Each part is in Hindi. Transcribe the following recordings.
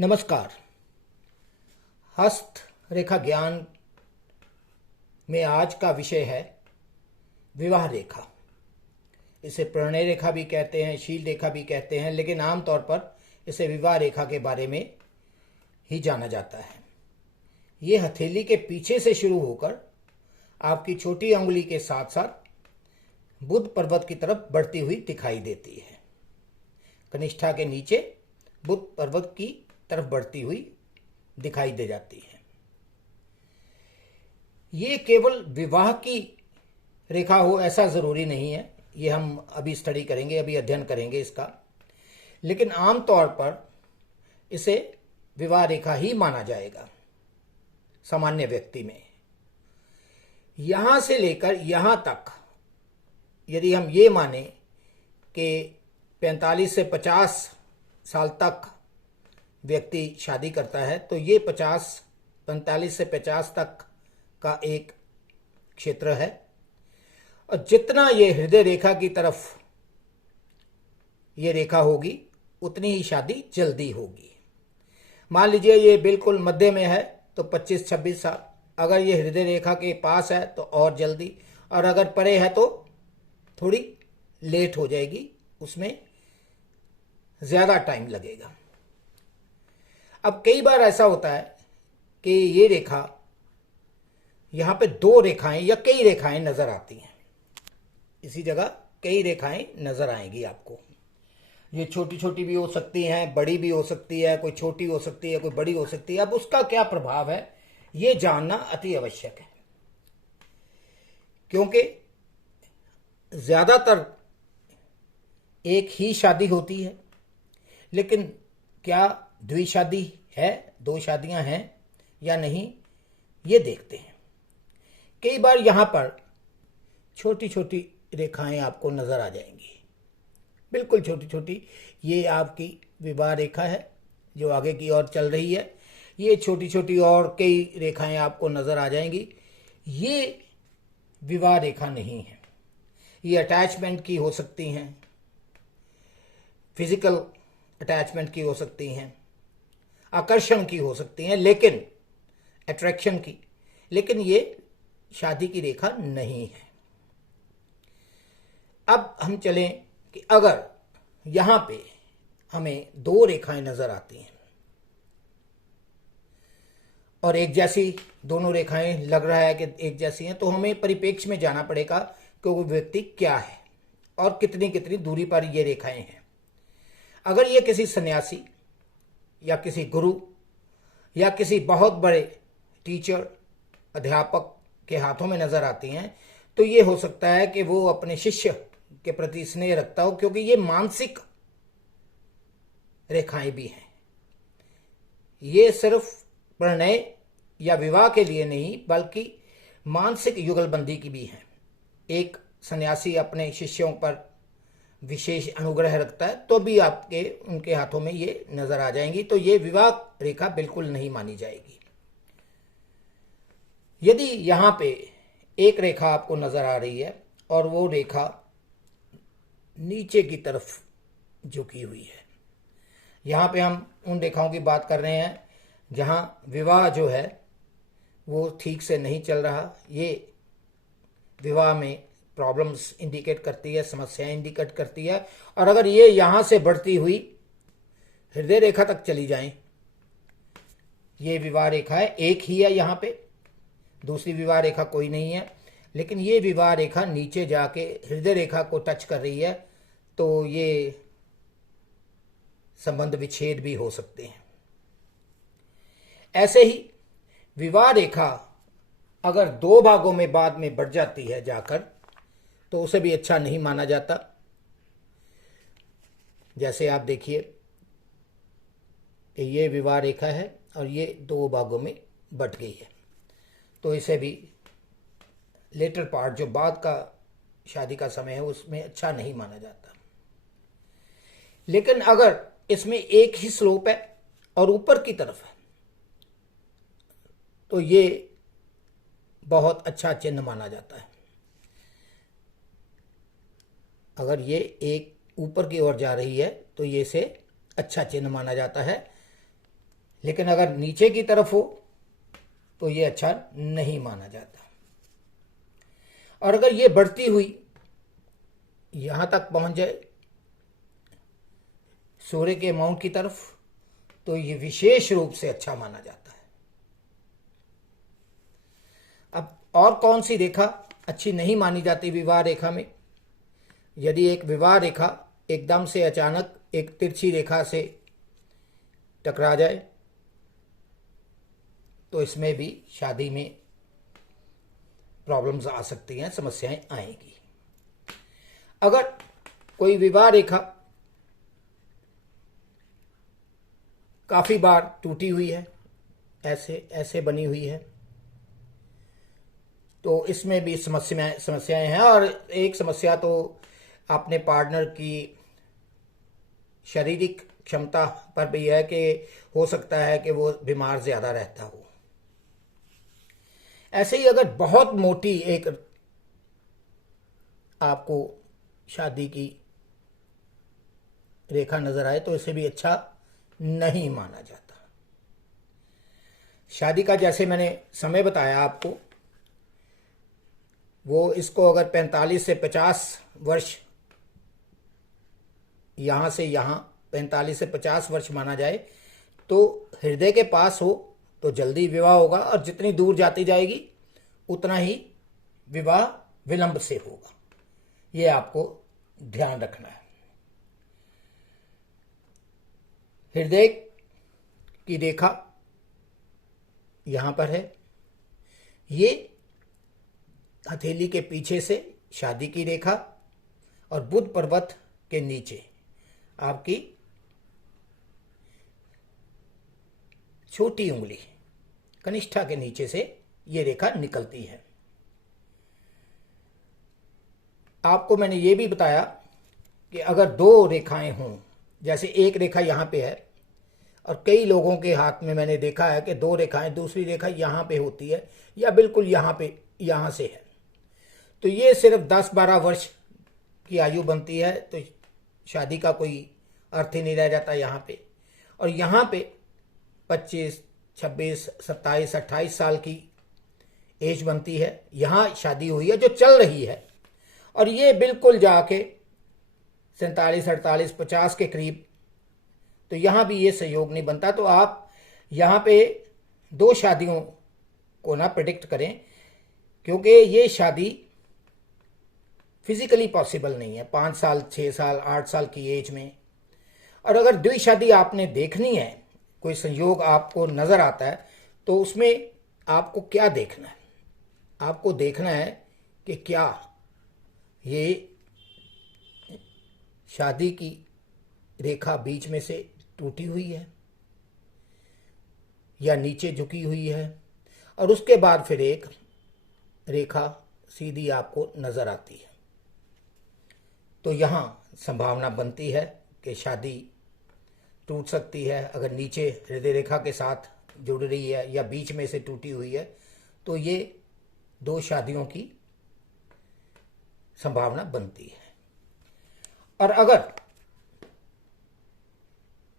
नमस्कार। हस्त रेखा ज्ञान में आज का विषय है विवाह रेखा। इसे प्रणय रेखा भी कहते हैं, शील रेखा भी कहते हैं, लेकिन आमतौर पर इसे विवाह रेखा के बारे में ही जाना जाता है। ये हथेली के पीछे से शुरू होकर आपकी छोटी अंगुली के साथ साथ बुध पर्वत की तरफ बढ़ती हुई दिखाई देती है। कनिष्ठा के नीचे बुध पर्वत की तरफ बढ़ती हुई दिखाई दे जाती है। ये केवल विवाह की रेखा हो ऐसा जरूरी नहीं है, ये हम अभी स्टडी करेंगे, अभी अध्ययन करेंगे इसका। लेकिन आमतौर पर इसे विवाह रेखा ही माना जाएगा सामान्य व्यक्ति में। यहां से लेकर यहां तक यदि हम ये माने कि 45 से 50 साल तक व्यक्ति शादी करता है, तो ये 45 से 50 तक का एक क्षेत्र है। और जितना ये हृदय रेखा की तरफ ये रेखा होगी उतनी ही शादी जल्दी होगी। मान लीजिए ये बिल्कुल मध्य में है तो 25-26 साल, अगर ये हृदय रेखा के पास है तो और जल्दी, और अगर परे है तो थोड़ी लेट हो जाएगी, उसमें ज़्यादा टाइम लगेगा। अब कई बार ऐसा होता है कि ये रेखा यहाँ पे 2 रेखाएं या कई रेखाएं नज़र आती हैं। इसी जगह कई रेखाएं नज़र आएंगी आपको। ये छोटी छोटी भी हो सकती हैं, बड़ी भी हो सकती है, कोई छोटी हो सकती है, कोई बड़ी हो सकती है। अब उसका क्या प्रभाव है ये जानना अति आवश्यक है, क्योंकि ज़्यादातर एक ही शादी होती है, लेकिन क्या द्विशादी है, 2 शादियां हैं या नहीं, ये देखते हैं। कई बार यहां पर छोटी छोटी रेखाएं आपको नजर आ जाएंगी, बिल्कुल छोटी छोटी। ये आपकी विवाह रेखा है जो आगे की ओर चल रही है। ये छोटी छोटी और कई रेखाएं आपको नजर आ जाएंगी। ये विवाह रेखा नहीं है। ये अटैचमेंट की हो सकती हैं, फिजिकल अटैचमेंट की हो सकती हैं, आकर्षण की हो सकती हैं, लेकिन अट्रैक्शन की, लेकिन ये शादी की रेखा नहीं है। अब हम चलें कि अगर यहां पे हमें 2 रेखाएं नजर आती हैं और एक जैसी दोनों रेखाएं लग रहा है कि एक जैसी हैं, तो हमें परिप्रेक्ष्य में जाना पड़ेगा कि वो व्यक्ति क्या है और कितनी कितनी दूरी पर ये रेखाएं हैं। अगर ये किसी सन्यासी या किसी गुरु या किसी बहुत बड़े टीचर, अध्यापक के हाथों में नजर आती हैं, तो ये हो सकता है कि वो अपने शिष्य के प्रति स्नेह रखता हो, क्योंकि ये मानसिक रेखाएं भी हैं। ये सिर्फ प्रणय या विवाह के लिए नहीं, बल्कि मानसिक युगलबंदी की भी है। एक सन्यासी अपने शिष्यों पर विशेष अनुग्रह रखता है तो भी आपके उनके हाथों में ये नजर आ जाएंगी, तो ये विवाह रेखा बिल्कुल नहीं मानी जाएगी। यदि यहां पे एक रेखा आपको नजर आ रही है और वो रेखा नीचे की तरफ झुकी हुई है, यहां पे हम उन रेखाओं की बात कर रहे हैं जहां विवाह जो है वो ठीक से नहीं चल रहा। ये विवाह में प्रॉब्लम्स इंडिकेट करती है, समस्याएं इंडिकेट करती है। और अगर ये यहां से बढ़ती हुई हृदय रेखा तक चली जाएं, ये विवाह रेखा है, एक ही है यहां पे, दूसरी विवाह रेखा कोई नहीं है, लेकिन ये विवाह रेखा नीचे जाके हृदय रेखा को टच कर रही है, तो ये संबंध विच्छेद भी हो सकते हैं। ऐसे ही विवाह रेखा अगर 2 भागों में बाद में बढ़ जाती है जाकर, तो उसे भी अच्छा नहीं माना जाता। जैसे आप देखिए कि ये विवाह रेखा है और ये 2 भागों में बट गई है, तो इसे भी लेटर पार्ट, जो बाद का शादी का समय है, उसमें अच्छा नहीं माना जाता। लेकिन अगर इसमें एक ही स्लोप है और ऊपर की तरफ है, तो ये बहुत अच्छा चिन्ह माना जाता है। अगर ये एक ऊपर की ओर जा रही है तो ये से अच्छा चिन्ह माना जाता है। लेकिन अगर नीचे की तरफ हो तो ये अच्छा नहीं माना जाता। और अगर ये बढ़ती हुई यहां तक पहुंच जाए सूर्य के माउंट की तरफ तो ये विशेष रूप से अच्छा माना जाता है। अब और कौन सी रेखा अच्छी नहीं मानी जाती विवाह रेखा में? यदि एक विवाह रेखा एकदम से अचानक एक तिरछी रेखा से टकरा जाए तो इसमें भी शादी में प्रॉब्लम्स आ सकती हैं, समस्याएं आएंगी। अगर कोई विवाह रेखा काफी बार टूटी हुई है, ऐसे ऐसे बनी हुई है, तो इसमें भी समस्याएं हैं। और एक समस्या तो अपने पार्टनर की शारीरिक क्षमता पर भी है कि हो सकता है कि वो बीमार ज्यादा रहता हो। ऐसे ही अगर बहुत मोटी एक आपको शादी की रेखा नजर आए तो इसे भी अच्छा नहीं माना जाता। शादी का जैसे मैंने समय बताया आपको, वो इसको अगर 45 से 50 वर्ष यहां से यहां 45 से 50 वर्ष माना जाए तो हृदय के पास हो तो जल्दी विवाह होगा, और जितनी दूर जाती जाएगी उतना ही विवाह विलंब से होगा। ये आपको ध्यान रखना है। हृदय की रेखा यहां पर है, ये हथेली के पीछे से शादी की रेखा, और बुध पर्वत के नीचे आपकी छोटी उंगली कनिष्ठा के नीचे से ये रेखा निकलती है। आपको मैंने ये भी बताया कि अगर दो रेखाएं हों, जैसे एक रेखा यहां पे है और कई लोगों के हाथ में मैंने देखा है कि दो रेखाएं, दूसरी रेखा यहां पे होती है या बिल्कुल यहां पे यहां से है, तो ये सिर्फ 10-12 वर्ष की आयु बनती है, तो शादी का कोई अर्थ ही नहीं रह जाता यहाँ पे। और यहाँ पे 25, 26, 27, 28 साल की एज बनती है, यहाँ शादी हुई है जो चल रही है, और ये बिल्कुल जाके 47, 48, 50 के करीब, तो यहाँ भी ये सहयोग नहीं बनता। तो आप यहाँ पे दो शादियों को ना प्रेडिक्ट करें, क्योंकि ये शादी फिजिकली पॉसिबल नहीं है 5 साल, 6 साल, 8 साल की एज में। और अगर द्विशादी आपने देखनी है, कोई संयोग आपको नजर आता है, तो उसमें आपको क्या देखना है? आपको देखना है कि क्या ये शादी की रेखा बीच में से टूटी हुई है या नीचे झुकी हुई है, और उसके बाद फिर एक रेखा सीधी आपको नजर आती है, तो यहां संभावना बनती है कि शादी टूट सकती है। अगर नीचे हृदय रेखा के साथ जुड़ रही है या बीच में से टूटी हुई है, तो ये दो शादियों की संभावना बनती है। और अगर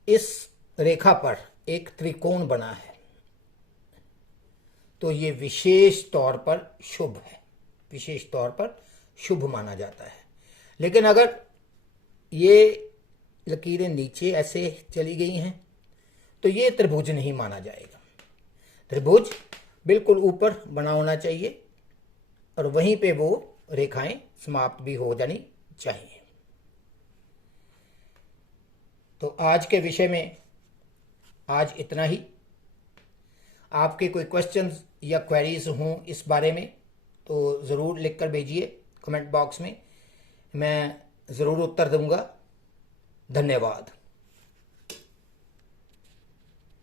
इस रेखा पर एक त्रिकोण बना है तो ये विशेष तौर पर शुभ है, विशेष तौर पर शुभ माना जाता है। लेकिन अगर ये लकीरें नीचे ऐसे चली गई हैं तो ये त्रिभुज नहीं माना जाएगा। त्रिभुज बिल्कुल ऊपर बना होना चाहिए और वहीं पे वो रेखाएं समाप्त भी हो जानी चाहिए। तो आज के विषय में आज इतना ही। आपके कोई क्वेश्चंस या क्वेरीज हों इस बारे में तो ज़रूर लिखकर भेजिए कमेंट बॉक्स में, मैं ज़रूर उत्तर दूंगा। धन्यवाद।